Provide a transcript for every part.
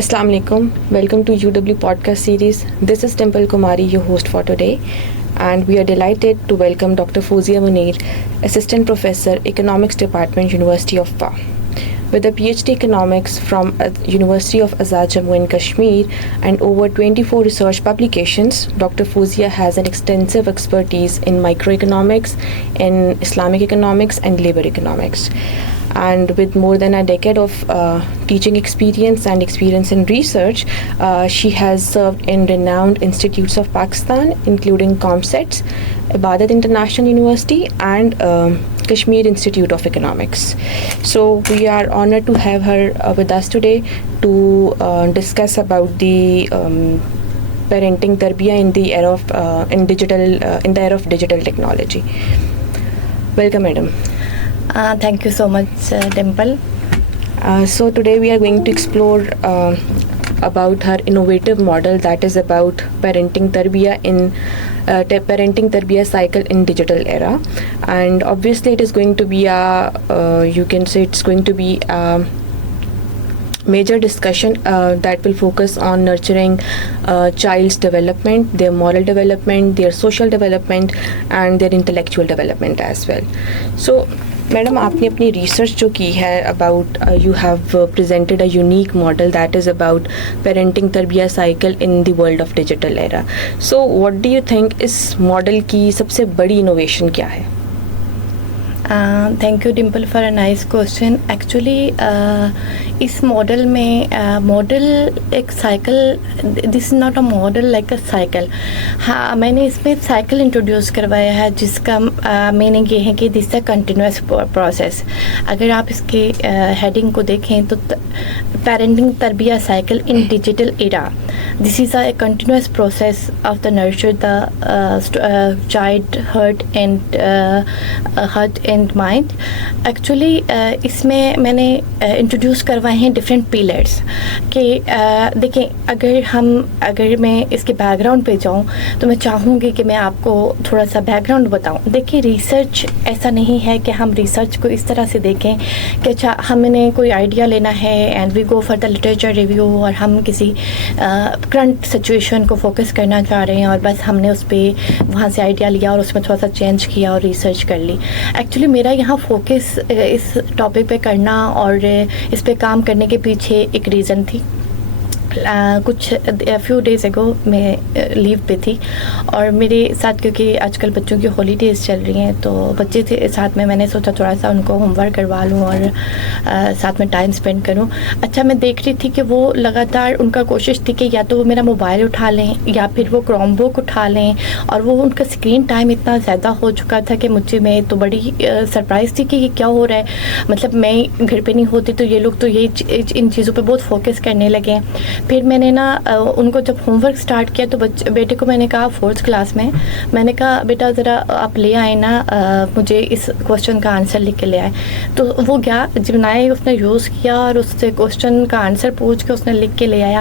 Assalamu alaikum. Welcome to UW podcast series. This is Dimple Kumari, your host for today, and we are delighted to welcome Dr. Fozia Munir, Assistant Professor, Economics Department, University of PA. With a PhD Economics from University of Azad Jammu and Kashmir and over 24 research publications, Dr. Fozia has an extensive expertise in microeconomics, in Islamic economics and labor economics. And with more than a decade of teaching experience and experience in research, she has served in renowned institutes of Pakistan, including ComSets, Ibadat International University, and Kashmir Institute of Economics. So we are honored to have her with us today to discuss about the parenting tarbiyah in the era of in the era of digital technology. Welcome, madam. Thank you so much, Dimple. So today we are going to explore about her innovative model that is about parenting tarbiyah cycle in digital era, and obviously it is going to be you can say it's going to be a major discussion that will focus on nurturing child's development, their moral development, their social development, and their intellectual development as well. So madam آپ نے اپنی research جو کی ہے about you have presented a unique model that is about parenting تربیہ cycle in the world of digital era. So what do you think اس model کی سب سے بڑی انوویشن کیا ہے؟ Thank you Dimple for a nice question. Actually اس model میں ماڈل ایک cycle, this is not a model like a cycle. ہاں، میں نے اس میں سائیکل انٹروڈیوس کروایا ہے جس کا میننگ یہ ہے کہ دس اے کنٹینیوس پروسیس. اگر آپ اس کے ہیڈنگ کو دیکھیں تو پیرنٹنگ تربیہ cycle in digital era, this is a continuous process of the nurture the child heart and mind. Actually اس میں نے انٹروڈیوس کروائے ہیں ڈفرینٹ پیلرس کہ دیکھیں، اگر میں اس کے بیک گراؤنڈ پہ جاؤں تو میں چاہوں گی کہ میں آپ کو تھوڑا سا بیک گراؤنڈ بتاؤں. دیکھیں، ریسرچ ایسا نہیں ہے کہ ہم ریسرچ کو اس طرح سے دیکھیں کہ اچھا ہم نے کوئی آئیڈیا لینا ہے and we go for the literature review, اور ہم کسی کرنٹ سچویشن کو فوکس کرنا چاہ رہے ہیں اور بس ہم نے اس پہ وہاں سے آئیڈیا لیا اور اس میں تھوڑا سا چینج کیا اور ریسرچ کر لی. ایکچولی میرا یہاں فوکس اس ٹاپک پہ کرنا اور اس پہ کام کرنے کے پیچھے ایک ریزن تھی. کچھ فیو ڈیز اگو میں لیو پہ تھی اور میرے ساتھ، کیونکہ آج کل بچوں کی ہالیڈیز چل رہی ہیں تو بچے تھے ساتھ میں نے سوچا تھوڑا سا ان کو ہوم ورک کروا لوں اور ساتھ میں ٹائم اسپینڈ کروں. اچھا، میں دیکھ رہی تھی کہ وہ لگاتار ان کا کوشش تھی کہ یا تو وہ میرا موبائل اٹھا لیں یا پھر وہ کروم بک اٹھا لیں، اور وہ ان کا اسکرین ٹائم اتنا زیادہ ہو چکا تھا کہ میں تو بڑی سرپرائز تھی کہ یہ کیا ہو رہا ہے. مطلب میں گھر پہ نہیں ہوتی تو یہ لوگ تو یہ ان چیزوں پہ بہت فوکس کرنے لگے. پھر میں نے ان کو جب ہوم ورک اسٹارٹ کیا تو بیٹے کو میں نے کہا 4th کلاس میں نے کہا بیٹا ذرا آپ لے آئے نا، مجھے اس کوشچن کا آنسر لکھ کے لے آئے. تو وہ گیا، جبنائے اس نے یوز کیا اور اس سے کوشچن کا آنسر پوچھ کے اس نے لکھ کے لے آیا.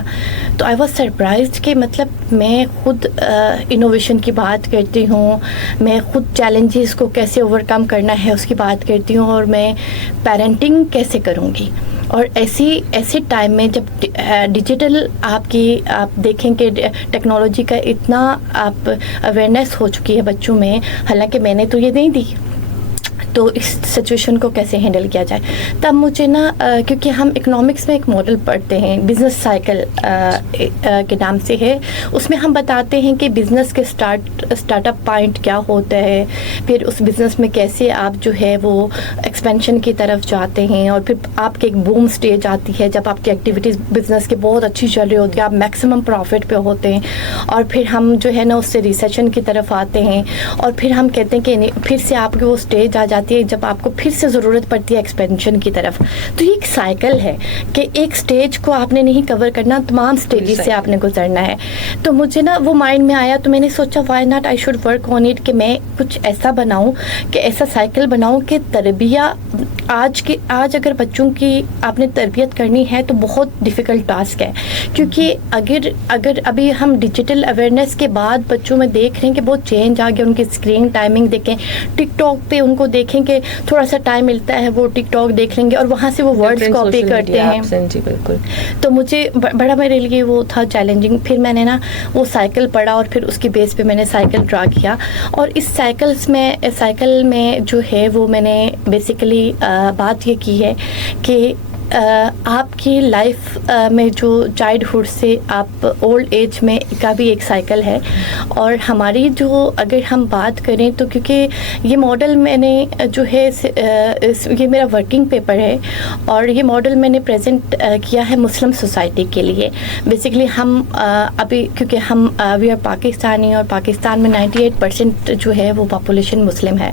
تو آئی واز سرپرائزڈ کہ مطلب میں خود انوویشن کی بات کرتی ہوں، میں خود چیلنجز کو کیسے اوور کم کرنا ہے اس کی بات کرتی ہوں، اور میں پیرنٹنگ کیسے کروں گی. اور ایسے ٹائم میں جب ڈیجیٹل آپ دیکھیں کہ ٹیکنالوجی کا اتنا آپ اویئرنیس ہو چکی ہے بچوں میں، حالانکہ میں نے تو یہ نہیں دی، تو اس سچویشن کو کیسے ہینڈل کیا جائے. تب مجھے کیونکہ ہم اکنامکس میں ایک ماڈل پڑھتے ہیں بزنس سائیکل کے نام سے ہے، اس میں ہم بتاتے ہیں کہ بزنس کے اسٹارٹ اپ پوائنٹ کیا ہوتا ہے، پھر اس بزنس میں کیسے آپ جو ہے وہ ایکسپینشن کی طرف جاتے ہیں، اور پھر آپ کے ایک بوم سٹیج آتی ہے جب آپ کی ایکٹیویٹیز بزنس کے بہت اچھی چل رہی ہوتی ہے، آپ میکسیمم پروفٹ پہ ہوتے ہیں، اور پھر ہم جو ہے اس سے ریسیشن کی طرف آتے ہیں، اور پھر ہم کہتے ہیں کہ پھر سے آپ کی وہ اسٹیج آ جاتی ہے جب آپ کو پھر سے ضرورت پڑتی ہے ایکسپینشن کی طرف. تو یہ ایک سائیکل ہے کہ ایک سٹیج کو آپ نے نہیں کور کرنا، تمام سٹیجز سے آپ نے گزرنا ہے. تو مجھے وہ مائنڈ میں آیا تو میں نے سوچا why not I should work on it, کہ میں کچھ ایسا بناؤں، کہ ایسا سائیکل بناؤں کہ تربیہ آج اگر بچوں کی آپ نے تربیت کرنی ہے تو بہت ڈیفیکلٹ ٹاسک ہے، کیونکہ اگر ابھی ہم ڈیجیٹل اویئرنیس کے بعد بچوں میں دیکھ رہے ہیں کہ بہت چینج آ گیا. ان کی اسکرین ٹائمنگ دیکھیں، ٹک ٹاک پہ ان کو دیکھیں دیکھیں کہ تھوڑا سا ٹائم ملتا ہے وہ ٹک ٹاک دیکھ لیں گے اور وہاں سے وہ ورڈز کاپی کرتے ہیں. جی بالکل. تو مجھے بڑا میرے لیے وہ تھا چیلنجنگ. پھر میں نے نا وہ سائیکل پڑھا اور پھر اس کی بیس پہ میں نے سائیکل ڈرا کیا, اور اس سائیکل میں جو ہے وہ میں نے بیسیکلی بات یہ کی ہے کہ آپ کی لائف میں جو چائلڈہڈ سے آپ اولڈ ایج میں کا بھی ایک سائیکل ہے. اور ہماری جو اگر ہم بات کریں تو کیونکہ یہ ماڈل میں نے جو ہے یہ میرا ورکنگ پیپر ہے اور یہ ماڈل میں نے پریزنٹ کیا ہے مسلم سوسائٹی کے لیے. بیسکلی ہم ابھی کیونکہ ہم وی آر پاکستانی اور پاکستان میں 98% جو ہے وہ پاپولیشن مسلم ہے.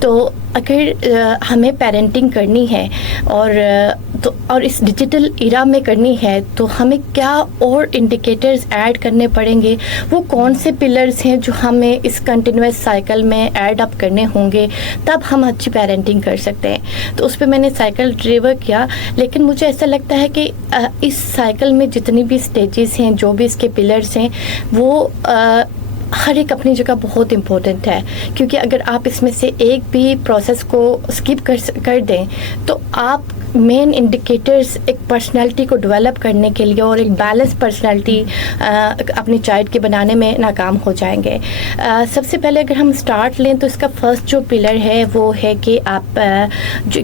تو اگر ہمیں پیرنٹنگ کرنی ہے اور اس ڈیجیٹل ایرا میں کرنی ہے تو ہمیں کیا اور انڈیکیٹرز ایڈ کرنے پڑیں گے, وہ کون سے پلرز ہیں جو ہمیں اس کنٹینیوس سائیکل میں ایڈ اپ کرنے ہوں گے, تب ہم اچھی پیرنٹنگ کر سکتے ہیں. تو اس پہ میں نے سائیکل ڈریور کیا. لیکن مجھے ایسا لگتا ہے کہ اس سائیکل میں جتنی بھی سٹیجز ہیں, جو بھی اس کے پلرز ہیں, وہ ہر ایک اپنی جگہ بہت امپورٹنٹ ہے. کیونکہ اگر آپ اس میں سے ایک بھی پروسیس کو اسکپ کر دیں تو آپ مین انڈیکیٹرز ایک پرسنالٹی کو ڈیولپ کرنے کے لیے اور ایک بیلنس پرسنالٹی اپنی چائلڈ کے بنانے میں ناکام ہو جائیں گے. سب سے پہلے اگر ہم اسٹارٹ لیں تو اس کا فرسٹ جو پلر ہے وہ ہے کہ آپ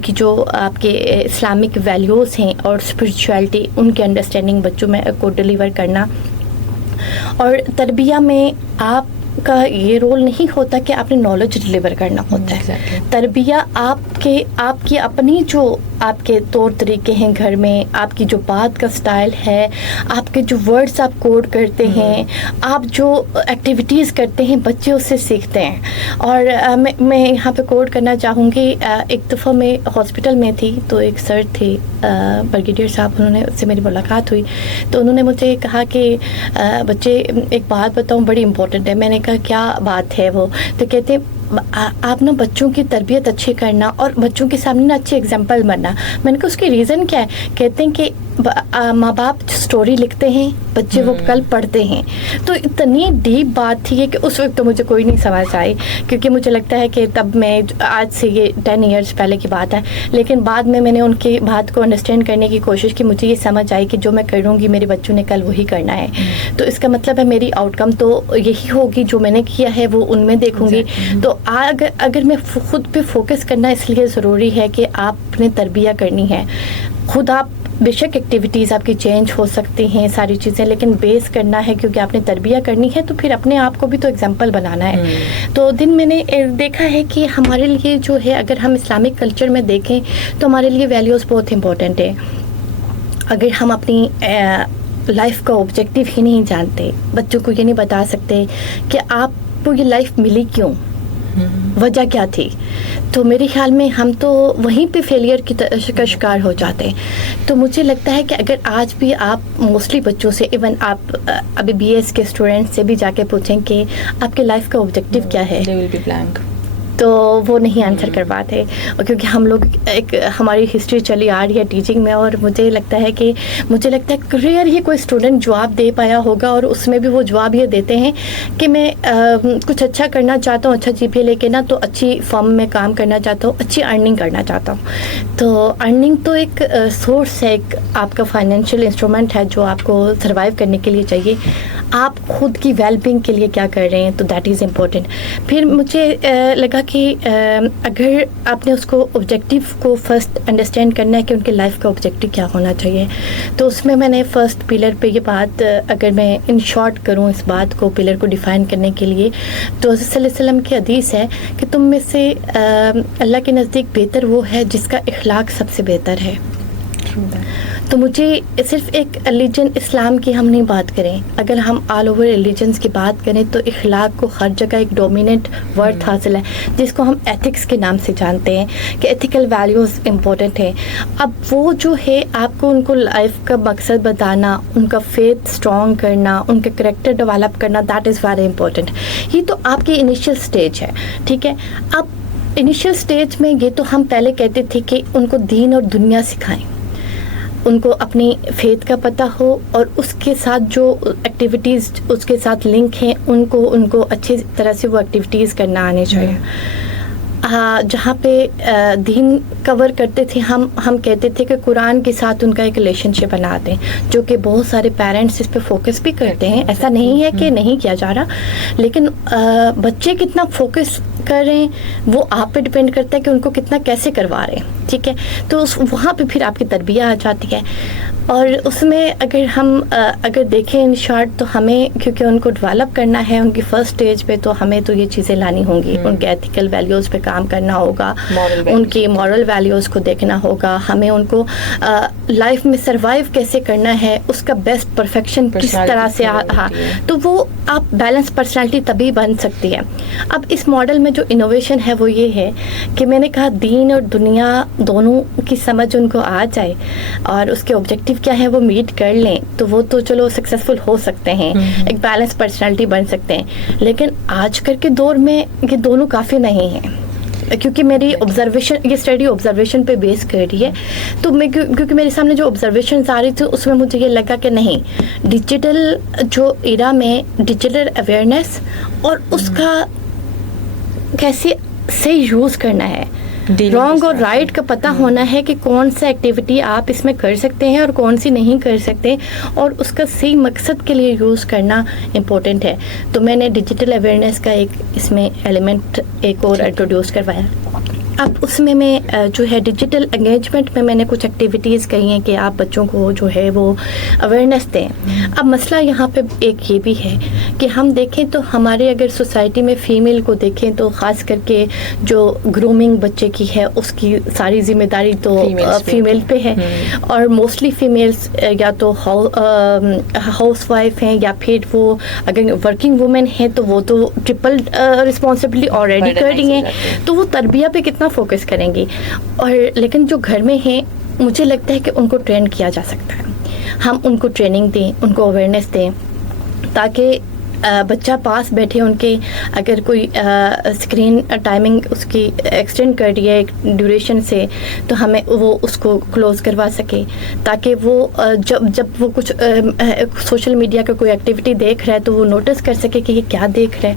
جو آپ کے اسلامک ویلیوز ہیں اور اسپرچویلٹی, ان کے انڈرسٹینڈنگ بچوں میں کو ڈلیور کرنا. اور تربیہ میں آپ کا یہ رول نہیں ہوتا کہ آپ نے نالج ڈلیور کرنا ہوتا ہے. تربیہ آپ کی اپنی جو آپ کے طور طریقے ہیں گھر میں, آپ کی جو بات کا سٹائل ہے, آپ کے جو ورڈز آپ کوڈ کرتے ہیں, آپ جو ایکٹیویٹیز کرتے ہیں, بچے اس سے سیکھتے ہیں. اور میں یہاں پہ کوڈ کرنا چاہوں گی. ایک دفعہ میں ہاسپٹل میں تھی تو ایک سر تھے بریگیڈیئر صاحب, انہوں نے اس سے میری ملاقات ہوئی تو انہوں نے مجھے کہا کہ بچے ایک بات بتاؤں بڑی امپورٹنٹ ہے. میں نے کہا کیا بات ہے وہ؟ تو کہتے آپ نا بچوں کی تربیت اچھی کرنا اور بچوں کے سامنے نا اچھی ایگزامپل بننا. میں نے کہا اس کی ریزن کیا ہے؟ کہتے ہیں کہ ماں باپ اسٹوری لکھتے ہیں, بچے وہ کل پڑھتے ہیں. تو اتنی ڈیپ بات تھی کہ اس وقت تو مجھے کوئی نہیں سمجھ آئی, کیونکہ مجھے لگتا ہے کہ تب میں آج سے یہ 10 ایئرس پہلے کی بات ہے. لیکن بعد میں نے ان کی بات کو انڈرسٹینڈ کرنے کی کوشش کی. مجھے یہ سمجھ آئی کہ جو میں کروں گی میرے بچوں نے کل وہی کرنا ہے. تو اس کا مطلب ہے میری آؤٹ کم تو یہی ہوگی, جو میں نے کیا ہے وہ ان میں دیکھوں گی. تو اگر میں خود پہ فوکس کرنا اس لیے ضروری ہے کہ آپ نے تربیہ کرنی ہے. خود آپ بے شک ایکٹیویٹیز آپ کی چینج ہو سکتی ہیں ساری چیزیں, لیکن بیس کرنا ہے کیونکہ آپ نے تربیہ کرنی ہے تو پھر اپنے آپ کو بھی تو ایگزامپل بنانا ہے. تو دن میں نے دیکھا ہے کہ ہمارے لیے جو ہے اگر ہم اسلامک کلچر میں دیکھیں تو ہمارے لیے ویلیوز بہت امپورٹنٹ ہے. اگر ہم اپنی لائف کا آبجیکٹیو ہی نہیں جانتے, بچوں کو یہ نہیں بتا سکتے کہ آپ کو یہ لائف ملی کیوں, وجہ کیا تھی, تو میرے خیال میں ہم تو وہیں پہ فیلئر کا شکار ہو جاتے ہیں. تو مجھے لگتا ہے کہ اگر آج بھی آپ موسٹلی بچوں سے, ایون آپ ابھی BS کے اسٹوڈنٹ سے بھی جا کے پوچھیں کہ آپ کے لائف کا آبجیکٹیو کیا ہے, تو وہ نہیں آنسر کر پاتے. اور کیونکہ ہم لوگ ہماری ہسٹری چلی آ رہی ہے ٹیچنگ میں, اور مجھے لگتا ہے ریئر ہی کوئی اسٹوڈنٹ جواب دے پایا ہوگا, اور اس میں بھی وہ جواب یہ دیتے ہیں کہ میں کچھ اچھا کرنا چاہتا ہوں, اچھا GPA لے کے نا, تو اچھی فرم میں کام کرنا چاہتا ہوں, اچھی ارننگ کرنا چاہتا ہوں. تو ارننگ تو ایک سورس ہے, ایک آپ کا فائنینشیل انسٹرومنٹ ہے جو آپ کو سروائیو کرنے کے لیے چاہیے. آپ خود کی ویل بینگ کے لیے کیا کر رہے ہیں, تو دیٹ از امپورٹنٹ. پھر مجھے لگا کہ اگر آپ نے اس کو آبجیکٹیو کو فرسٹ انڈرسٹینڈ کرنا ہے کہ ان کے لائف کا آبجیکٹیو کیا ہونا چاہیے, تو اس میں نے فرسٹ پلر پہ یہ بات, اگر میں ان شارٹ کروں اس بات کو, پلر کو ڈیفائن کرنے کے لیے, تو حضرت صلی اللہ علیہ وسلم کی حدیث ہے کہ تم میں سے اللہ کے نزدیک بہتر وہ ہے جس کا اخلاق سب سے بہتر ہے. تو مجھے صرف ایک ریلیجن اسلام کی ہم نہیں بات کریں, اگر ہم آل اوور ریلیجنس کی بات کریں تو اخلاق کو ہر جگہ ایک ڈومیننٹ ورڈ حاصل ہے, جس کو ہم ایتھکس کے نام سے جانتے ہیں کہ ایتھیکل ویلیوز امپورٹنٹ ہیں. اب وہ جو ہے آپ کو ان کو لائف کا مقصد بتانا, ان کا فیتھ اسٹرانگ کرنا, ان کا کریکٹر ڈیولپ کرنا, دیٹ از ویری امپورٹنٹ. یہ تو آپ کی انیشیل اسٹیج ہے, ٹھیک ہے. اب انیشیل اسٹیج میں یہ تو ہم پہلے کہتے تھے کہ ان کو دین اور دنیا سکھائیں, ان کو اپنی فیتھ کا پتہ ہو, اور اس کے ساتھ جو ایکٹیویٹیز اس کے ساتھ لنک ہیں ان کو اچھی طرح سے وہ ایکٹیویٹیز کرنا آنے چاہیے. جہاں پہ دین کور کرتے تھے ہم کہتے تھے کہ قرآن کے ساتھ ان کا ایک ریلیشن شپ بنا دیں, جو کہ بہت سارے پیرنٹس اس پہ فوکس بھی کرتے ہیں. ایسا نہیں ہے کہ نہیں کیا جا رہا, لیکن بچے کتنا فوکس کر رہے ہیں وہ آپ پہ ڈپینڈ کرتا ہے کہ ان کو کتنا کیسے کروا رہے ہیں. ٹھیک ہے, تو وہاں پہ پھر آپ کی تربیت آ جاتی ہے. اور اس میں اگر دیکھیں ان شارٹ, تو ہمیں کیونکہ ان کو ڈیولپ کرنا ہے ان کی فرسٹ اسٹیج پہ, تو ہمیں تو یہ چیزیں لانی ہوں گی. ان کے ایتھیکل ویلیوز پہ کام کرنا ہوگا, ان کی مورل ویلیوز کو دیکھنا ہوگا, ہمیں ان کو لائف میں سروائیو کیسے کرنا ہے, اس کا بیسٹ پرفیکشن کس طرح سے. ہاں, تو وہ آپ بیلنس پرسنالٹی تبھی بن سکتی ہے. اب اس ماڈل میں جو انوویشن ہے وہ یہ ہے کہ میں نے کہا دین اور دنیا دونوں کی سمجھ ان کو آ جائے اور اس کے آبجیکٹیو کیا ہے وہ میٹ کر لیں, تو وہ تو چلو سکسیزفل ہو سکتے ہیں, ایک بیلنس پرسنالٹی بن سکتے ہیں. لیکن آج کل کے دور میں یہ دونوں کافی نہیں ہیں, کیونکہ میری آبزرویشن, یہ اسٹڈی آبزرویشن پہ بیس کر رہی ہے. تو میں کیونکہ میرے سامنے جو آبزرویشنز آ رہی تھی اس میں مجھے یہ لگا کہ نہیں, ڈیجیٹل جو ایرا میں ڈیجیٹل اویئرنیس اور اس کا کیسے صحیح یوز کرنا ہے, رانگ اور رائٹ کا پتہ ہونا ہے کہ کون سا ایکٹیویٹی آپ اس میں کر سکتے ہیں اور کون سی نہیں کر سکتے, اور اس کا صحیح مقصد کے لیے یوز کرنا امپورٹنٹ ہے. تو میں نے ڈیجیٹل اویئرنیس کا ایک اس میں ایلیمنٹ ایک اور انٹروڈیوس کروایا. اب اس میں جو ہے ڈیجیٹل انگیجمنٹ میں نے کچھ ایکٹیویٹیز کہی ہیں کہ آپ بچوں کو جو ہے وہ اویئرنیس دیں. اب مسئلہ یہاں پہ ایک یہ بھی ہے کہ ہم دیکھیں تو ہمارے اگر سوسائٹی میں فیمیل کو دیکھیں تو خاص کر کے جو گرومنگ بچے کی ہے اس کی ساری ذمہ داری تو فیمیل پہ ہے, اور موسٹلی فیمیلز یا تو ہاؤس وائف ہیں یا پھر وہ اگر ورکنگ وومن ہیں تو وہ تو ٹرپل رسپانسبلٹی آلریڈی کر رہی ہیں, تو وہ تربیت پہ کتنا فوکس کریں گی. اور لیکن جو گھر میں ہیں مجھے لگتا ہے کہ ان کو ٹرین کیا جا سکتا ہے, ہم ان کو ٹریننگ دیں, ان کو اویئرنیس دیں, تاکہ بچہ پاس بیٹھے ان کے اگر کوئی اسکرین ٹائمنگ اس کی ایکسٹینڈ کر رہی ہے ایک ڈیوریشن سے, تو ہمیں وہ اس کو کلوز کروا سکے, تاکہ وہ جب وہ کچھ سوشل میڈیا کا کوئی ایکٹیویٹی دیکھ رہا ہے تو وہ نوٹس کر سکے کہ یہ کیا دیکھ رہا ہے.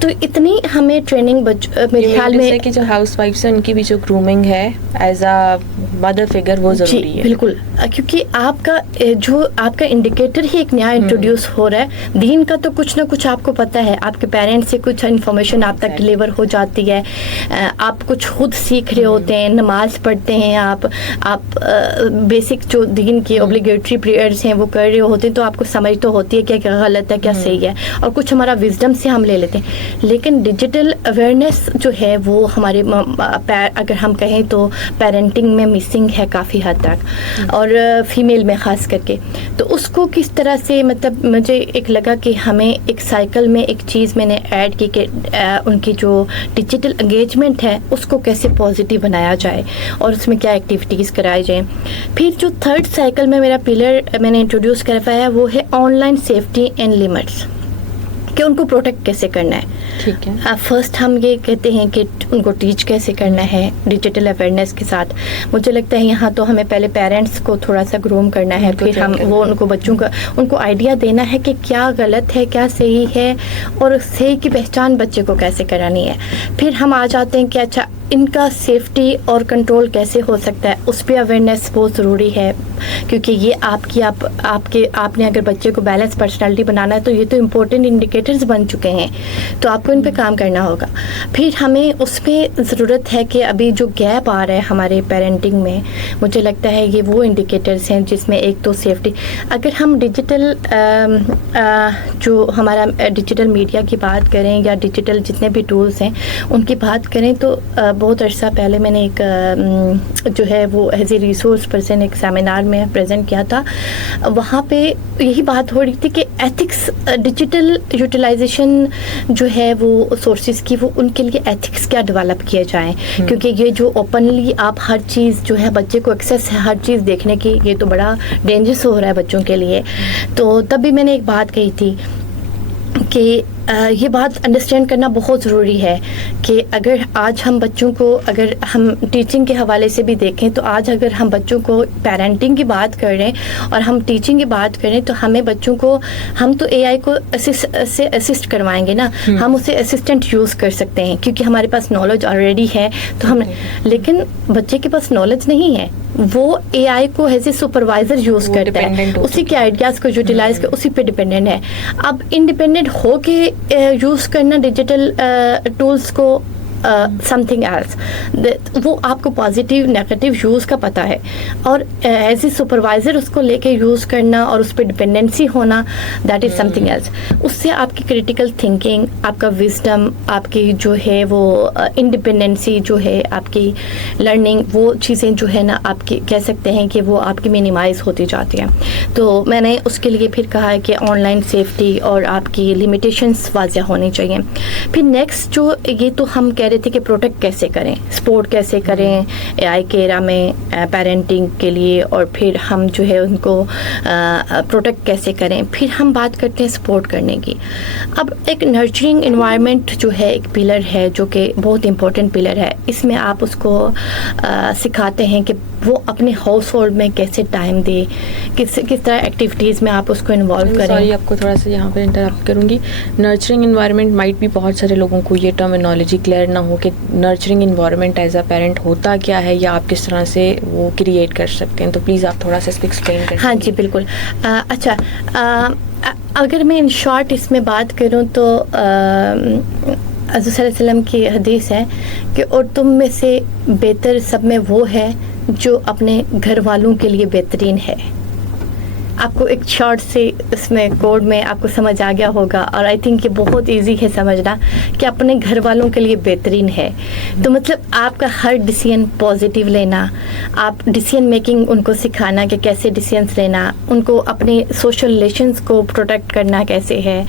تو اتنی ہمیں ٹریننگ میرے خیال میں کہ جو ہاؤس وائفس ہیں ان کی بھی جو گرومنگ ہے ایز اے مدر فگر وہ ضروری ہے. بالکل, کیونکہ آپ کا انڈیکیٹر ہی ایک نیا انٹروڈیوس ہو رہا ہے. دین کا تو کچھ نہ کچھ آپ کو پتہ ہے, آپ کے پیرنٹس سے کچھ انفارمیشن آپ تک ڈلیور ہو جاتی ہے, آپ کچھ خود سیکھ رہے ہوتے ہیں, نماز پڑھتے ہیں آپ بیسک جو دین کی اوبلیگیٹری پریئرز ہیں وہ کر رہے ہوتے ہیں, تو آپ کو سمجھ تو ہوتی ہے کہ کیا غلط ہے کیا صحیح ہے, اور کچھ ہمارا وزڈم سے ہم لے لیتے ہیں. لیکن ڈیجیٹل اویئرنیس جو ہے وہ ہمارے اگر ہم کہیں تو پیرنٹنگ میں مسنگ ہے کافی حد تک, اور فیمیل میں خاص کر کے. تو اس کو کس طرح سے, مطلب مجھے ایک لگا کہ ہمیں ایک سائیکل میں ایک چیز میں نے ایڈ کی کہ ان کی جو ڈیجیٹل انگیجمنٹ ہے اس کو کیسے پازیٹیو بنایا جائے اور اس میں کیا ایکٹیویٹیز کرائی جائیں. پھر جو تھرڈ سائیکل میں میرا پلر میں نے انٹروڈیوس کروایا وہ ہے on line safety and limits, کہ ان کو پروٹیکٹ کیسے کرنا ہے. ٹھیک ہے, فرسٹ ہم یہ کہتے ہیں کہ ان کو ٹیچ کیسے کرنا ہے ڈیجیٹل اویئرنیس کے ساتھ. مجھے لگتا ہے یہاں تو ہمیں پہلے پیرنٹس کو تھوڑا سا گروم کرنا ہے, پھر ہم وہ ان کو بچوں کا ان کو آئیڈیا دینا ہے کہ کیا غلط ہے کیا صحیح ہے, اور صحیح کی پہچان بچے کو کیسے کرانی ہے. پھر ہم آ جاتے ہیں کہ اچھا ان کا سیفٹی اور کنٹرول کیسے ہو سکتا ہے, اس پہ اویئرنیس بہت ضروری ہے, کیونکہ یہ آپ نے اگر بچے کو بیلنس پرسنالٹی بنانا ہے تو یہ تو امپورٹنٹ انڈیکیٹرز بن چکے ہیں, تو آپ کو ان پہ کام کرنا ہوگا. پھر ہمیں اس پہ ضرورت ہے کہ ابھی جو گیپ آ رہا ہے ہمارے پیرنٹنگ میں, مجھے لگتا ہے یہ وہ انڈیکیٹرز ہیں جس میں ایک تو سیفٹی. اگر ہم ڈیجیٹل جو ہمارا ڈیجیٹل میڈیا کی بات کریں یا ڈیجیٹل جتنے بھی ٹولز ہیں ان کی بات کریں, تو بہت عرصہ پہلے میں نے ایک جو ہے وہ ایز اے ریسورس پرسن ایک سیمینار میں پریزنٹ کیا تھا. وہاں پہ یہی بات ہو رہی تھی کہ ایتھکس ڈیجیٹل یوٹیلائزیشن جو ہے وہ سورسز کی, وہ ان کے لیے ایتھکس کیا ڈیولپ کیے جائیں, کیونکہ یہ جو اوپنلی آپ ہر چیز جو ہے بچے کو ایکسیس ہے ہر چیز دیکھنے کی, یہ تو بڑا ڈینجرس ہو رہا ہے بچوں کے لیے. تو تب بھی میں نے ایک بات کہی تھی کہ یہ بات انڈرسٹینڈ کرنا بہت ضروری ہے کہ اگر آج ہم بچوں کو, اگر ہم ٹیچنگ کے حوالے سے بھی دیکھیں تو آج اگر ہم بچوں کو پیرنٹنگ کی بات کر رہے ہیں اور ہم ٹیچنگ کی بات کر رہے ہیں تو ہمیں بچوں کو, ہم تو اے آئی کو اسسٹ کروائیں گے نا, ہم اسے اسسٹنٹ یوز کر سکتے ہیں کیونکہ ہمارے پاس نالج آلریڈی ہے تو ہم, لیکن بچے کے پاس نالج نہیں ہے, وہ اے آئی کو ایز اے سپروائزر یوز کرتا ہے, اسی کے آئیڈیاز کو یوٹیلائز کر اسی پہ ڈپینڈنٹ ہے. اب انڈیپینڈنٹ ہو کے یوز کرنا ڈیجیٹل ٹولس کو سم تھنگ ایلس, وہ آپ کو پازیٹیو نیگیٹیو یوز کا پتہ ہے, اور ایز اے سپروائزر اس کو لے کے یوز کرنا اور اس پہ ڈپینڈنسی ہونا, that is something else. اس سے آپ کی کریٹیکل تھنکنگ, آپ کا وزڈم, آپ کی جو ہے وہ انڈیپینڈنسی جو ہے, آپ کی لرننگ, وہ چیزیں جو ہے نا آپ کی کہہ سکتے ہیں کہ وہ آپ کی مینیمائز ہوتی جاتی ہیں. تو میں نے اس کے لیے پھر کہا ہے کہ آن لائن سیفٹی اور آپ کی لمیٹیشنس واضح ہونی چاہیے. پھر نیکسٹ جو یہ تو ہم کہہ رہے تھے کہ پروٹیکٹ کیسے کریں, سپورٹ کیسے کریں اے آئی کے ایرا میں پیرنٹنگ کے لیے, اور پھر ہم جو ہے ان کو پروٹیکٹ کیسے کریں. پھر ہم بات کرتے ہیں سپورٹ کرنے کی. اب ایک نرچرنگ انوائرمنٹ جو ہے ایک پلر ہے جو کہ بہت امپورٹنٹ پلر ہے. اس میں آپ اس کو سکھاتے ہیں کہ وہ اپنے ہاؤس ہولڈ میں کیسے ٹائم دے, کس طرح ایکٹیویٹیز میں آپ اس کو انوالو کریں. سوری آپ کو تھوڑا سا یہاں پہ انٹرپٹ کروں گی. نرچرنگ انوائرمنٹ مائٹ بھی بہت سارے لوگوں کو یہ ٹرمینالوجی کلیئر نہ ہو کہ nurturing environment as a parent ہوتا کیا ہے یا آپ کس طرح سے وہ کریٹ کر سکتے ہیں, تو پلیز آپ تھوڑا سا اس کو ایکسپلین کریں. ہاں جی بالکل. اچھا, اگر میں ان شارٹ اس میں بات کروں تو حضرت صلی اللہ علیہ وسلم کی حدیث ہے کہ اور تم میں سے بہتر سب میں وہ ہے جو اپنے گھر والوں کے لیے بہترین ہے. آپ کو ایک شارٹ سے اس میں کوڈ میں آپ کو سمجھ آ گیا ہوگا, اور آئی تھنک یہ بہت ایزی ہے سمجھنا کہ اپنے گھر والوں کے لیے بہترین ہے. تو مطلب آپ کا ہر ڈیسیژن پازیٹیو لینا, آپ ڈیسیژن میکنگ ان کو سکھانا کہ کیسے ڈیسیژنس لینا, ان کو اپنے سوشل ریلیشنس کو پروٹیکٹ کرنا کیسے ہے,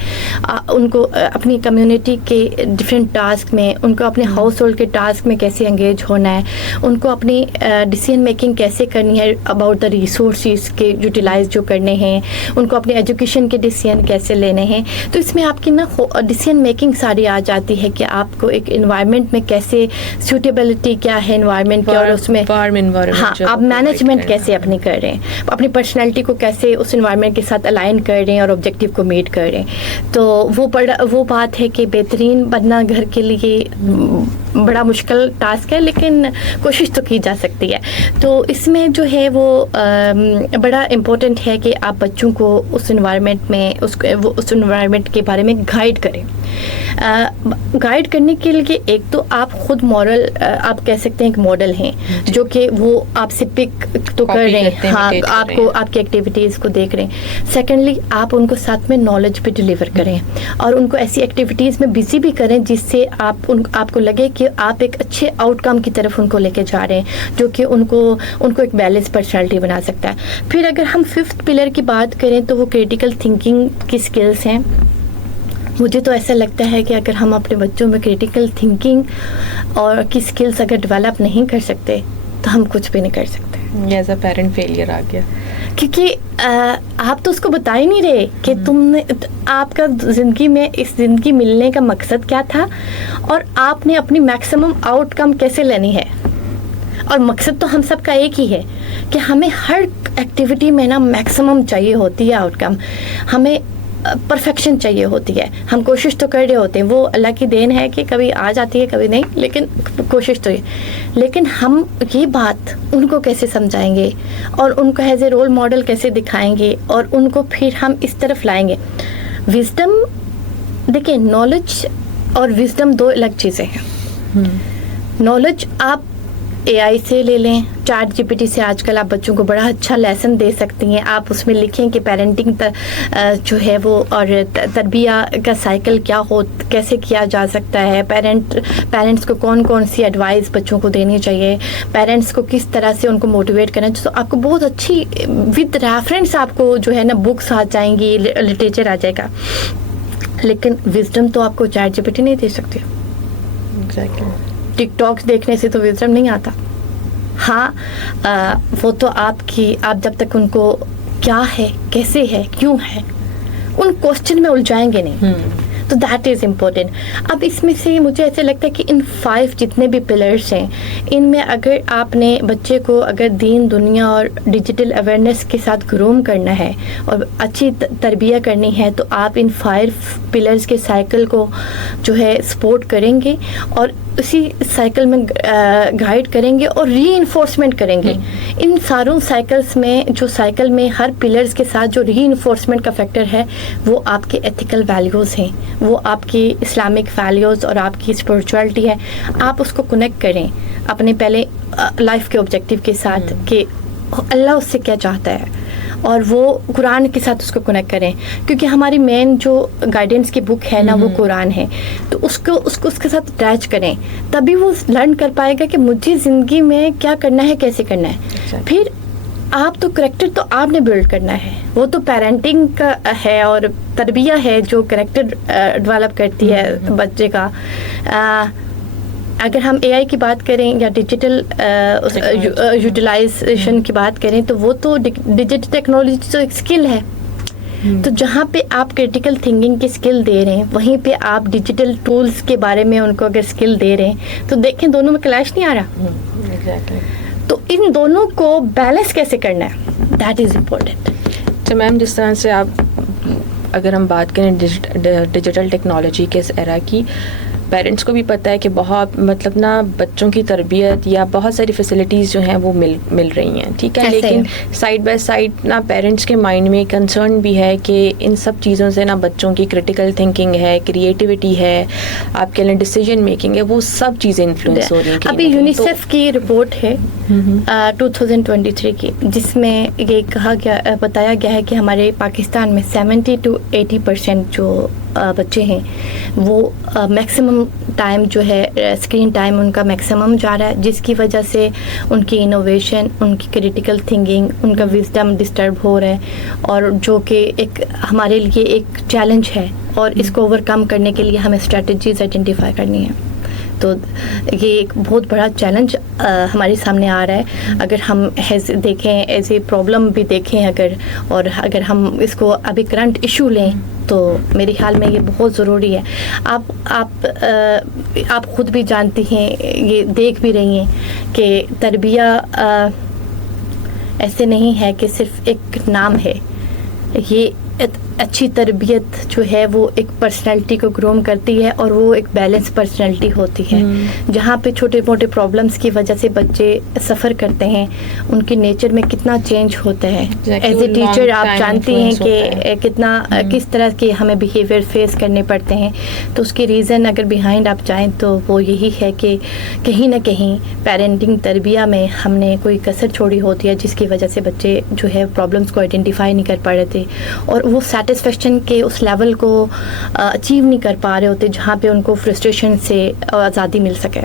ان کو اپنی کمیونٹی کے ڈفرینٹ ٹاسک میں, ان کو اپنے ہاؤس ہولڈ کے ٹاسک میں کیسے انگیج ہونا ہے, ان کو اپنی ڈیسیژن میکنگ کیسے کرنی ہے اباؤٹ دا ریسورسز کے یوٹیلائز جو کرنے ہیں, ان کو اپنے ایجوکیشن کے ڈیسیژن کیسے لینے ہیں. تو اس میں آپ کی نا ڈیسیژن میکنگ ساری آ جاتی ہے کہ آپ کو ایک انوائرمنٹ میں کیسے سوٹیبلٹی کیا ہے انوائرمنٹ کی, اور اس میں ہاں آپ مینجمنٹ کیسے اپنی کر رہے ہیں, اپنی پرسنالٹی کو کیسے اس انوائرمنٹ کے ساتھ الائن کر رہے ہیں اور آبجیکٹیو کو میٹ کر رہے ہیں. تو وہ بات ہے کہ بہترین بننا گھر کے لیے بڑا مشکل ٹاسک ہے, لیکن کوشش تو کی جا سکتی ہے. تو اس میں جو ہے وہ بڑا امپورٹنٹ ہے کہ آپ بچوں کو اس انوائرمنٹ میں اس انوائرمنٹ کے بارے میں گائیڈ کریں. گائیڈ کرنے کے لیے ایک تو آپ خود مورل آپ کہہ سکتے ہیں ایک ماڈل ہیں جو کہ وہ آپ سے پک تو کر رہے ہیں, ہاں آپ کو آپ کی ایکٹیویٹیز کو دیکھ رہے ہیں. سیکنڈلی آپ ان کو ساتھ میں نالج بھی ڈلیور کریں اور ان کو ایسی ایکٹیویٹیز میں بزی بھی کریں جس سے آپ کو لگے کہ آپ ایک اچھے آؤٹ کم کی طرف ان کو لے کے جا رہے ہیں جو کہ ان کو ایک بیلنس پرسنالٹی بنا سکتا ہے. پھر اگر ہم ففتھ پلر کی بات کریں تو وہ کریٹیکل تھنکنگ کی اسکلس ہیں. مجھے تو ایسا لگتا ہے کہ اگر ہم اپنے بچوں میں کریٹیکل تھنکنگ اور کی اسکلس اگر ڈیولپ نہیں کر سکتے تو ہم کچھ بھی نہیں کر سکتے. ایز اے پیرنٹ فیلئر آ گیا, کیونکہ آپ تو اس کو بتا ہی نہیں رہے کہ تم نے آپ کا زندگی میں اس زندگی ملنے کا مقصد کیا تھا اور آپ نے اپنی میکسیمم آؤٹ کم کیسے لینی ہے. اور مقصد تو ہم سب کا ایک ہی ہے کہ ہمیں ہر ایکٹیویٹی میں نا میکسیمم چاہیے ہوتی ہے آؤٹ کم, ہمیں پرفیکشن چاہیے ہوتی ہے. ہم کوشش تو کر رہے ہوتے ہیں, وہ اللہ کی دین ہے کہ کبھی آ جاتی ہے کبھی نہیں, لیکن کوشش تو یہ. لیکن ہم یہ بات ان کو کیسے سمجھائیں گے اور ان کو ایز اے رول ماڈل کیسے دکھائیں گے اور ان کو پھر ہم اس طرف لائیں گے. وزڈم دیکھیں, نالج اور وزڈم دو الگ چیزیں ہیں. نالج آپ اے آئی سے لے لیں, چیٹ جی پی ٹی سے آج کل آپ بچوں کو بڑا اچھا لیسن دے سکتی ہیں. آپ اس میں لکھیں کہ پیرنٹنگ جو ہے وہ اور تربیت کا سائیکل کیسے کیا جا سکتا ہے, پیرنٹس کو کون سی ایڈوائس بچوں کو دینی چاہیے, پیرنٹس کو کس طرح سے ان کو موٹیویٹ کرنا چاہیے. تو آپ کو بہت اچھی ود ریفرنس آپ کو جو ہے نا بکس آ جائیں گی, لٹریچر آ جائے گا. لیکن وزڈم تو آپ کو چیٹ جی پی ٹی نہیں دے سکتی. ٹک ٹاک دیکھنے سے تو وزڈم نہیں آتا. ہاں وہ تو آپ جب تک ان کو کیا ہے, کیسے ہے, کیوں ہے, ان کوسچن میں الجھائیں گے نہیں تو دیٹ از امپورٹنٹ. اب اس میں سے مجھے ایسے لگتا ہے کہ ان 5 جتنے بھی پلرس ہیں ان میں اگر آپ نے بچے کو اگر دین دنیا اور ڈیجیٹل اویئرنیس کے ساتھ گروم کرنا ہے اور اچھی تربیت کرنی ہے تو آپ ان 5 پلرس کے سائیکل کو جو ہے سپورٹ کریں گے اور اسی سائیکل میں گائیڈ کریں گے اور ری انفورسمنٹ کریں گے. ان ساروں سائیکلس میں جو سائیکل میں ہر پلرز کے ساتھ جو ری انفورسمنٹ کا فیکٹر ہے وہ آپ کے ایتھیکل ویلیوز ہیں, وہ آپ کی اسلامک ویلیوز اور آپ کی اسپرچولیٹی ہے. آپ اس کو کنیکٹ کریں اپنے پہلے لائف کے آبجیکٹیو کے ساتھ کہ اللہ اس سے کیا چاہتا ہے, اور وہ قرآن کے ساتھ اس کو کنیکٹ کریں, کیونکہ ہماری مین جو گائیڈنس کی بک ہے نا وہ قرآن ہے. تو اس کے ساتھ اٹیچ کریں, تبھی وہ لرن کر پائے گا کہ مجھے زندگی میں کیا کرنا ہے, کیسے کرنا ہے. پھر آپ تو کریکٹر تو آپ نے بلڈ کرنا ہے, وہ تو پیرنٹنگ کا ہے اور تربیہ ہے جو کریکٹر ڈیولپ کرتی ہے بچے کا. اگر ہم اے آئی کی بات کریں یا ڈیجیٹل یوٹیلائزیشن کی بات کریں تو وہ تو ڈیجیٹل ٹیکنالوجی تو ایک اسکل ہے. تو جہاں پہ آپ کرٹیکل تھنکنگ کی اسکل دے رہے ہیں وہیں پہ آپ ڈیجیٹل ٹولس کے بارے میں ان کو اگر اسکل دے رہے ہیں تو دیکھیں دونوں میں کلیش نہیں آ رہا. تو ان دونوں کو بیلنس کیسے کرنا ہے, دیٹ از امپورٹنٹ. تو میم جس طرح سے آپ اگر ہم بات کریں ڈیجیٹل ٹیکنالوجی کے اس ایرا کی, پیرنٹس کو بھی پتہ ہے کہ بہت مطلب نا بچوں کی تربیت یا بہت ساری فیسلٹیز جو ہیں وہ مل رہی ہیں, ٹھیک ہے, لیکن سائڈ بائی سائڈ نا پیرنٹس کے مائنڈ میں کنسرن بھی ہے کہ ان سب چیزوں سے نا بچوں کی کرٹیکل تھنکنگ ہے, کریٹیوٹی ہے, آپ کے لیے ڈیسیجن میکنگ ہے, وہ سب چیزیں انفلوئنس ہو رہی ہیں. ابھی یونیسیف کی رپورٹ ہے 2023 کی جس میں یہ بتایا گیا ہے کہ ہمارے پاکستان میں 70 to 80% جو بچے ہیں وہ میکسیمم ٹائم جو ہے اسکرین ٹائم ان کا میکسیمم جا رہا ہے, جس کی وجہ سے ان کی انوویشن, ان کی کریٹیکل تھنکنگ, ان کا وزڈم ڈسٹرب ہو رہا ہے, اور جو کہ ایک ہمارے لیے ایک چیلنج ہے, اور اس کو اوور کم کرنے کے لیے ہمیں اسٹریٹجیز آئیڈینٹیفائی کرنی ہے. تو یہ ایک بہت بڑا چیلنج ہمارے سامنے آ رہا ہے. اگر ہم دیکھیں ایز اے پرابلم بھی دیکھیں اگر ہم اس کو ابھی کرنٹ ایشو لیں تو میرے خیال میں یہ بہت ضروری ہے. آپ خود بھی جانتی ہیں, یہ دیکھ بھی رہی ہیں کہ تربیہ ایسے نہیں ہے کہ صرف ایک نام ہے. یہ اچھی تربیت جو ہے وہ ایک پرسنالٹی کو گروم کرتی ہے اور وہ ایک بیلنس پرسنالٹی ہوتی ہے. جہاں پہ چھوٹے موٹے پرابلمس کی وجہ سے بچے سفر کرتے ہیں, ان کے نیچر میں کتنا چینج ہوتا ہے. ایز اے ٹیچر آپ جانتی ہیں کہ کس طرح کے ہمیں بیہیویئر فیس کرنے پڑتے ہیں. تو اس کی ریزن اگر بیہائنڈ آپ جائیں تو وہ یہی ہے کہ کہیں نہ کہیں پیرنٹنگ تربیہ میں ہم نے کوئی کسر چھوڑی ہوتی ہے, جس کی وجہ سے بچے جو ہے پرابلمس کو آئیڈینٹیفائی نہیں کر پا رہے تھے اور وہ سیٹسفیکشن کے اس لیول کو اچیو نہیں کر پا رہے ہوتے جہاں پہ ان کو فرسٹریشن سے آزادی مل سکے.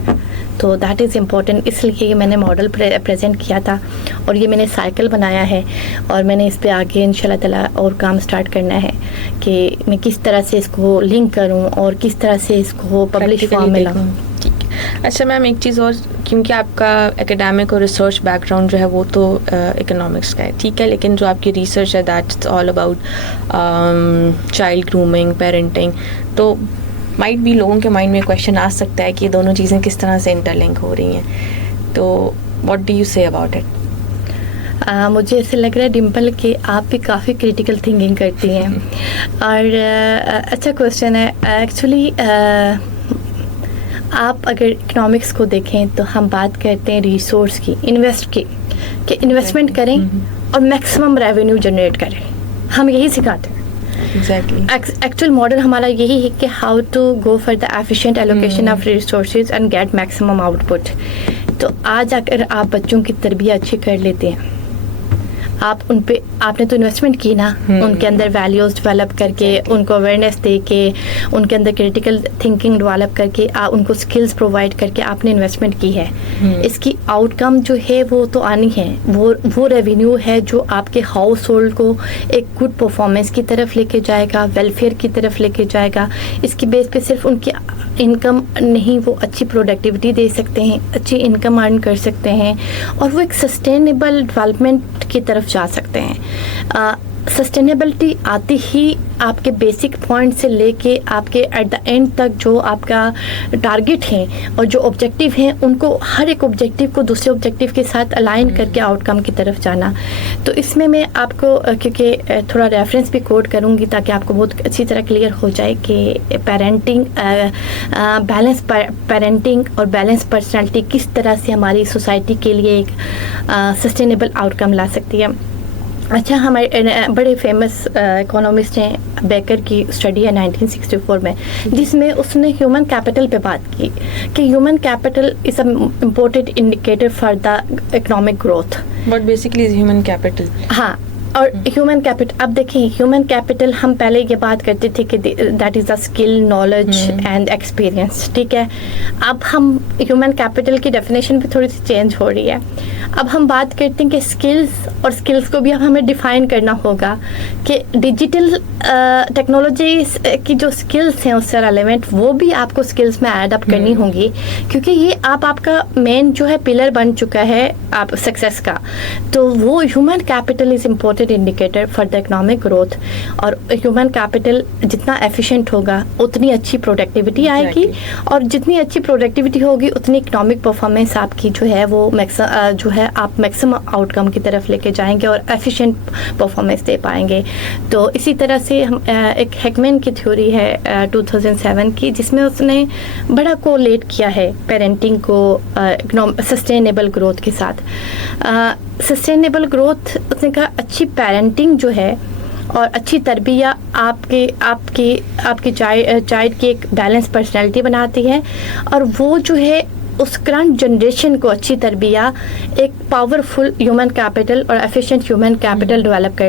تو دیٹ از امپورٹنٹ. اس لیے یہ میں نے ماڈل پریزنٹ کیا تھا اور یہ میں نے سائیکل بنایا ہے, اور میں نے اس پہ آگے انشاءاللہ تعالیٰ اور کام سٹارٹ کرنا ہے کہ میں کس طرح سے اس کو لنک کروں اور کس طرح سے اس کو پبلش فارم میں لاؤں. اچھا میم ایک چیز اور, کیونکہ آپ کا اکیڈیمک اور ریسرچ بیک گراؤنڈ جو ہے وہ تو اکنامکس کا ہے, ٹھیک ہے, لیکن جو آپ کی ریسرچ ہے that's all about child grooming, parenting. تو مائٹ بھی لوگوں کے مائنڈ میں کویشچن آ سکتا ہے کہ یہ دونوں چیزیں کس طرح سے انٹر لنک ہو رہی ہیں, تو واٹ ڈو یو سے اباؤٹ اٹ؟ مجھے ایسے لگ رہا ہے ڈمپل کہ آپ بھی کافی کریٹیکل تھنکنگ کرتی ہیں, اور اچھا کویشچن ہے. ایکچولی آپ اگر اکنامکس کو دیکھیں تو ہم بات کرتے ہیں ریسورس کی, انویسٹ کی, کہ انویسٹمنٹ کریں اور میکسیمم ریونیو جنریٹ کریں. ہم یہی سکھاتے ہیں. ایکچوئل ماڈل ہمارا یہی ہے کہ how to go for the efficient allocation of resources and get maximum output. تو آج اگر آپ بچوں کی تربیت اچھی کر لیتے ہیں, آپ نے تو انویسٹمنٹ کی نا, ان کے اندر ویلیوز ڈیولپ کر کے, ان کو اویئرنیس دے کے, ان کے اندر کریٹیکل تھنکنگ ڈیولپ کر کے, ان کو سکلز پرووائڈ کر کے آپ نے انویسٹمنٹ کی ہے. اس کی آؤٹ کم جو ہے وہ تو آنی ہے, وہ ریونیو ہے جو آپ کے ہاؤس ہولڈ کو ایک گڈ پرفارمنس کی طرف لے کے جائے گا, ویلفیئر کی طرف لے کے جائے گا. اس کی بیس پہ صرف ان کی انکم نہیں, وہ اچھی پروڈکٹیوٹی دے سکتے ہیں, اچھی انکم ارن کر سکتے ہیں, اور وہ ایک سسٹینیبل ڈیولپمنٹ کی طرف جا سکتے ہیں. سسٹینیبلٹی آتی ہی آپ کے بیسک پوائنٹ سے لے کے آپ کے ایٹ دا اینڈ تک جو آپ کا ٹارگٹ ہیں اور جو آبجیکٹیو ہیں ان کو ہر ایک آبجیکٹیو کو دوسرے آبجیکٹیو کے ساتھ الائن کر کے آؤٹ کم کی طرف جانا. تو اس میں آپ کو کیونکہ تھوڑا ریفرنس بھی کوٹ کروں گی تاکہ آپ کو بہت اچھی طرح کلیئر ہو جائے کہ بیلنس پیرنٹنگ اور بیلنس پرسنالٹی کس طرح سے ہماری سوسائٹی کے لیے ایک سسٹینیبل آؤٹ کم لا سکتی ہے. اچھا, ہمارے بڑے فیمس اکانومسٹ ہیں, بیکر کی اسٹڈی ہے 1964 میں, جس میں اس نے ہیومن کیپٹل پہ بات کی کہ human capital is a important indicator for the economic growth. But basically human capital, ہاں, اور ہیومن کیپٹل, اب دیکھیں ہیومن کیپٹل ہم پہلے یہ بات کرتے تھے کہ that is the skill, knowledge and experience, ٹھیک ہے. اب ہم ہیومن کیپٹل کی ڈیفینیشن بھی تھوڑی سی چینج ہو رہی ہے. اب ہم بات کرتے ہیں کہ اسکلس, اور اسکلس کو بھی اب ہمیں ڈیفائن کرنا ہوگا کہ ڈیجیٹل ٹیکنالوجیز کی جو اسکلس ہیں اس سے ریلیونٹ وہ بھی آپ کو اسکلس میں ایڈ اپ کرنی ہوں گی, کیونکہ یہ آپ کا مین جو ہے پلر بن چکا ہے آپ سکسیس کا. تو وہ human capital is important indicator for the economic growth, اور ہیومن کیپٹل جتنا ایفیشینٹ ہوگا اتنی اچھی پروڈکٹیوٹی آئے گی, اور جتنی اچھی پروڈکٹیوٹی ہوگی اتنی اکنامک پرفارمنس آپ کی جو ہے وہ جو ہے آپ میکسیمم آؤٹ کم کی طرف لے کے جائیں گے اور ایفیشینٹ پرفارمنس دے پائیں گے. تو اسی طرح سے ہم ایک ہیکمین کی تھیوری ہے 2007 کی, جس میں اس نے بڑا کولیٹ کیا ہے پیرنٹنگ کو سسٹینیبل گروتھ کے ساتھ. سسٹینیبل گروتھ اس نے کہا اچھی پیرنٹنگ جو ہے اور اچھی تربیہ آپ کی چائلڈ کی ایک بیلنس پرسنالٹی بناتی ہے, اور وہ جو ہے اس کرنٹ جنریشن کو اچھی تربیہ ایک پاورفل ہیومن کیپٹل اور ایفیشینٹ ہیومن کیپٹل ڈیولپ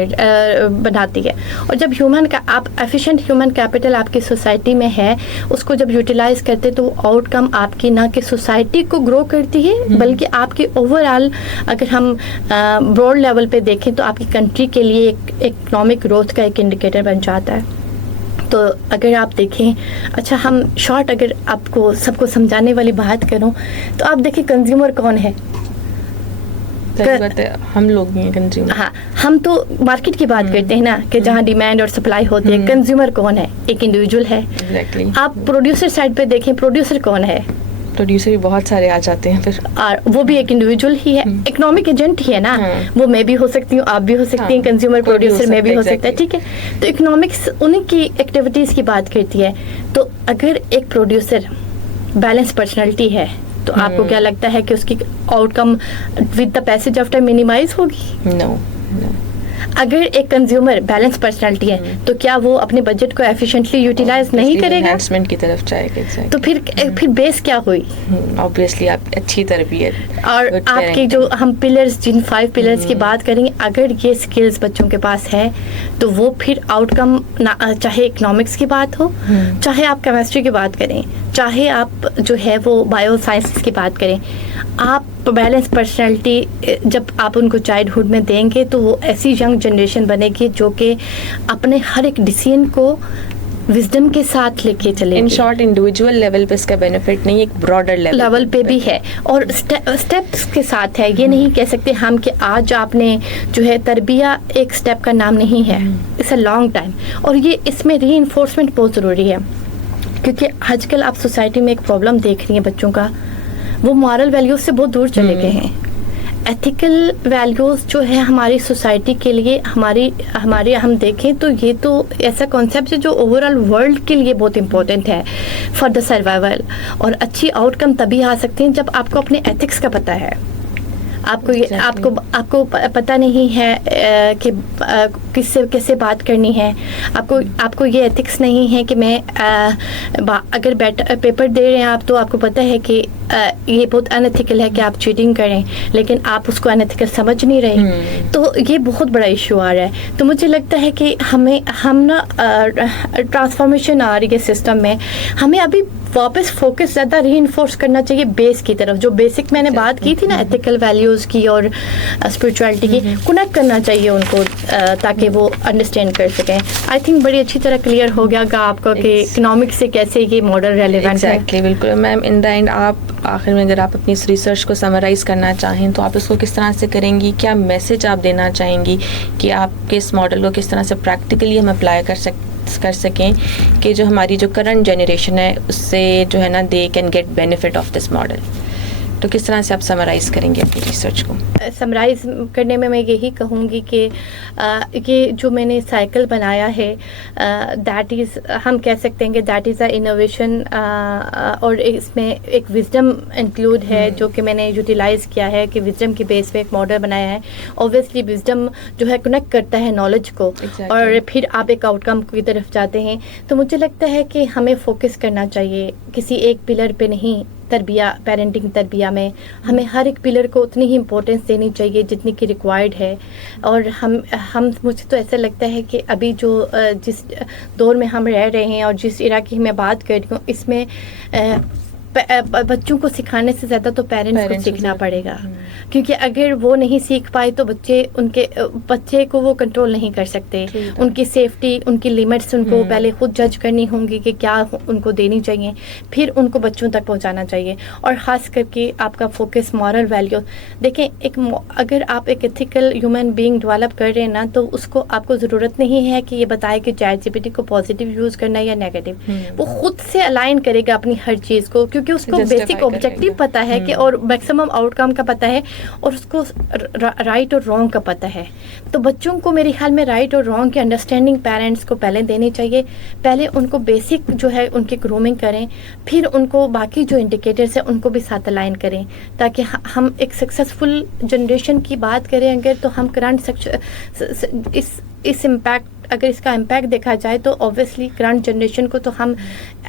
بناتی ہے. اور جب آپ ایفیشینٹ ہیومن کیپٹل آپ کی سوسائٹی میں ہے, اس کو جب یوٹیلائز کرتے تو آؤٹ کم آپ کی نہ کہ سوسائٹی کو گرو کرتی ہے بلکہ آپ کی اوور آل اگر ہم براڈ لیول پہ دیکھیں تو آپ کی کنٹری کے لیے ایک اکنامک گروتھ کا ایک انڈیکیٹر بن جاتا ہے. تو اگر آپ دیکھیں, اچھا ہم شارٹ اگر آپ کو سب کو سمجھانے والی بات کروں تو آپ دیکھیں کنزیومر کون ہے؟ ہم لوگ ہیں کنزیومر. ہاں, ہم تو مارکیٹ کی بات کرتے ہیں نا کہ جہاں ڈیمانڈ اور سپلائی ہوتی ہے. کنزیومر کون ہے؟ ایک انڈیویجول ہے. آپ پروڈیوسر سائڈ پہ دیکھیں, پروڈیوسر کون ہے؟ پروڈیوسر بھی بہت سارے آ جاتے ہیں پھر, اور وہ بھی ایک انڈیویجول ہی ہے, اکنامک ایجنٹ ہی ہے نا. وہ میں بھی ہو سکتی ہوں, آپ بھی ہو سکتی ہیں, کنزیومر پروڈیوسر میں بھی ہو سکتا ہے, ٹھیک ہے. تو اکنامکس انہیں کی ایکٹیویٹیز کی بات کرتی ہے. تو اگر ایک پروڈیوسر بیلنس پرسنالٹی ہے تو آپ کو کیا لگتا ہے کہ اس کی outcome with the passage of time minimise ہوگی؟ نو. اگر ایک کنزیومر بیلنس پرسنالٹی ہے تو کیا وہ اپنے بجٹ کو ایفیشینٹلی یوٹیلائز نہیں کرے گا؟ انہینسمنٹ کی طرف جائے گا. تو پھر بیس کیا ہوئی؟ obviously آپ اچھی تربیت اور آپ کے جو ہم پلرز, جن 5 پلرز کی بات کریں گے, اگر یہ اسکلز بچوں کے پاس ہے تو وہ پھر آؤٹ کم, چاہے اکنامکس کی بات ہو, چاہے آپ کیمسٹری کی بات کریں, چاہے آپ جو ہے وہ بایو سائنسز کی بات کریں, آپ بیلنس پرسنالٹی جب آپ ان کو چائلڈہڈ میں دیں گے تو وہ ایسی ینگ جنریشن بنے گی جو کہ اپنے ہر ایک ڈیسیژن کو وزڈم کے ساتھ لے کے چلے. ان شارٹ انڈیویجول لیول پہ اس کا بینیفٹ نہیں, ایک براڈر لیول پہ بھی ہے اور اسٹیپس کے ساتھ ہے. یہ نہیں کہہ سکتے ہم کہ آج آپ نے جو ہے تربیہ ایک اسٹیپ کا نام نہیں ہے, اٹس اے لانگ ٹائم. اور یہ اس میں ری انفورسمنٹ بہت ضروری ہے, کیونکہ آج کل آپ سوسائٹی میں ایک پرابلم دیکھ رہی ہیں بچوں کا, وہ مورل ویلیوز سے بہت دور چلے گئے ہیں. ایتھیکل ویلیوز جو ہے ہماری سوسائٹی کے لیے ہمارے ہم دیکھیں تو یہ تو ایسا کانسیپٹ ہے جو اوور آل ورلڈ کے لیے بہت امپورٹنٹ ہے فار دا سروائیول. اور اچھی آؤٹ کم تبھی آ سکتے ہیں جب آپ کو اپنے ایتھکس کا پتہ ہے. آپ کو پتہ نہیں ہے کہ کس سے کیسے بات کرنی ہے. آپ کو یہ ایتھکس نہیں ہے کہ میں اگر پیپر دے رہے ہیں آپ تو آپ کو پتہ ہے کہ یہ بہت انیتھیکل ہے کہ آپ چیٹنگ کریں, لیکن آپ اس کو انیتھیکل سمجھ نہیں رہے. تو یہ بہت بڑا ایشو آ رہا ہے. تو مجھے لگتا ہے کہ ہم نا ٹرانسفارمیشن آ رہی ہے سسٹم میں, ہمیں ابھی واپس فوکس زیادہ ری انفورس کرنا چاہیے بیس کی طرف. جو بیسک میں نے بات کی تھی نا ایتھیکل ویلیوز کی اور اسپرچویلٹی کی, کنیکٹ کرنا چاہیے ان کو تاکہ وہ انڈرسٹینڈ کر سکیں. آئی تھنک بڑی اچھی طرح کلیئر ہو گیا گا آپ کو کہ اکنامکس سے کیسے یہ ماڈل ریلیونٹ ہے. بالکل میم. ان دا اینڈ آپ آخر میں اگر آپ اپنی اس ریسرچ کو سمرائز کرنا چاہیں تو آپ اس کو کس طرح سے کریں گی؟ کیا میسج آپ دینا چاہیں گی کہ آپ کے اس ماڈل کو کس طرح سے پریکٹیکلی ہم اپلائی کر سکیں کہ جو ہماری جو کرنٹ جنریشن ہے اس سے جو ہے نا they can get benefit of this model? تو کس طرح سے آپ سمرائز کریں گے اپنی ریسرچ کو؟ سمرائز کرنے میں یہی کہوں گی کہ یہ جو میں نے سائیکل بنایا ہے دیٹ از, ہم کہہ سکتے ہیں کہ دیٹ از اے انوویشن, اور اس میں ایک وزڈم انکلوڈ ہے جو کہ میں نے یوٹیلائز کیا ہے کہ وزڈم کی بیس پہ ایک ماڈل بنایا ہے. اوبویسلی وزڈم جو ہے کنیکٹ کرتا ہے نالج کو اور پھر آپ ایک آؤٹ کم کی طرف جاتے ہیں. تو مجھے لگتا ہے کہ ہمیں فوکس کرنا چاہیے کسی ایک پلر پہ نہیں. تربیہ, پیرنٹنگ تربیہ میں ہمیں ہر ایک پلر کو اتنی ہی امپورٹنس دینی چاہیے جتنی کہ ریکوائرڈ ہے. اور ہم مجھے تو ایسا لگتا ہے کہ ابھی جو جس دور میں ہم رہ رہے ہیں اور جس عرا کی میں بات کر رہی ہوں اس میں بچوں کو سکھانے سے زیادہ تو پیرنٹس کو سیکھنا پڑے گا, کیونکہ اگر وہ نہیں سیکھ پائے تو بچے کو وہ کنٹرول نہیں کر سکتے. ان کی سیفٹی, ان کی لمٹس ان کو پہلے خود جج کرنی ہوں گی کہ کیا ان کو دینی چاہیے, پھر ان کو بچوں تک پہنچانا چاہیے. اور خاص کر کے آپ کا فوکس مورل ویلیو. دیکھیں اگر آپ ایک ایتھیکل ہیومن بینگ ڈیولپ کر رہے ہیں نا تو اس کو آپ کو ضرورت نہیں ہے کہ یہ بتائے کہ چیٹ جی پی ٹی کو پازیٹیو یوز کرنا ہے یا نیگیٹو. وہ خود سے الائن کرے گا اپنی ہر چیز کو, کیونکہ اس کو بیسک آبجیکٹیو پتہ ہے کہ اور میکسیمم آؤٹ کم کا پتہ ہے اور اس کو رائٹ اور رانگ کا پتہ ہے. تو بچوں کو میرے خیال میں رائٹ اور رانگ کی انڈرسٹینڈنگ پیرنٹس کو پہلے دینی چاہیے. پہلے ان کو بیسک جو ہے ان کی گرومنگ کریں, پھر ان کو باقی جو انڈیکیٹرس ہیں ان کو بھی ساتھ الائن کریں تاکہ ہم ایک سکسیزفل جنریشن کی بات کریں. اگر تو ہم کرنٹ اس امپیکٹ, اگر اس کا امپیکٹ دیکھا جائے تو اوبویسلی کرنٹ جنریشن کو تو ہم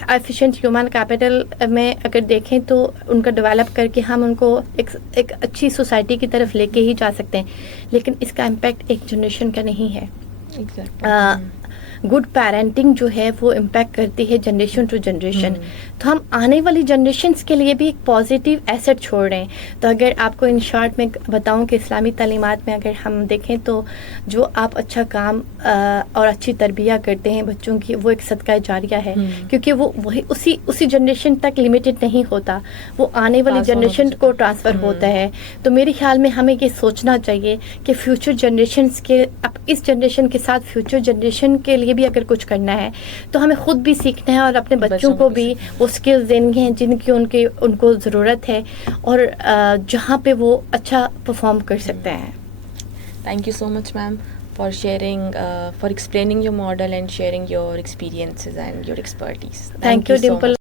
ایفیشینٹ ہیومن کیپٹل میں اگر دیکھیں تو ان کا ڈیولپ کر کے ہم ان کو ایک اچھی سوسائٹی کی طرف لے کے ہی جا سکتے ہیں. لیکن اس کا امپیکٹ ایک جنریشن کا نہیں ہے. گڈ پیرنٹنگ جو ہے وہ امپیکٹ کرتی ہے جنریشن ٹو جنریشن. تو ہم آنے والی جنریشنس کے لیے بھی ایک پازیٹیو ایسٹ چھوڑ رہے ہیں. تو اگر آپ کو ان شارٹ میں بتاؤں کہ اسلامی تعلیمات میں اگر ہم دیکھیں تو جو آپ اچھا کام اور اچھی تربیہ کرتے ہیں بچوں کی, وہ ایک صدقہ جاریہ ہے, کیونکہ وہ وہی اسی جنریشن تک لمیٹڈ نہیں ہوتا, وہ آنے والی جنریشن کو ٹرانسفر ہوتا ہے. تو میرے خیال میں ہمیں یہ سوچنا چاہیے کہ فیوچر جنریشنس کے, اب اس جنریشن کے ساتھ فیوچر جنریشن کے لیے بھی اگر کچھ کرنا ہے تو ہمیں خود بھی سیکھنا ہے اور اپنے بچوں کو بھی وہ اسکلز دینی ہیں جن کی ان کو ضرورت ہے اور جہاں پہ وہ اچھا پرفارم کر سکتے ہیں. Thank you so much ma'am for sharing, for explaining your model and sharing your experiences and your expertise. Thank you, Dimple.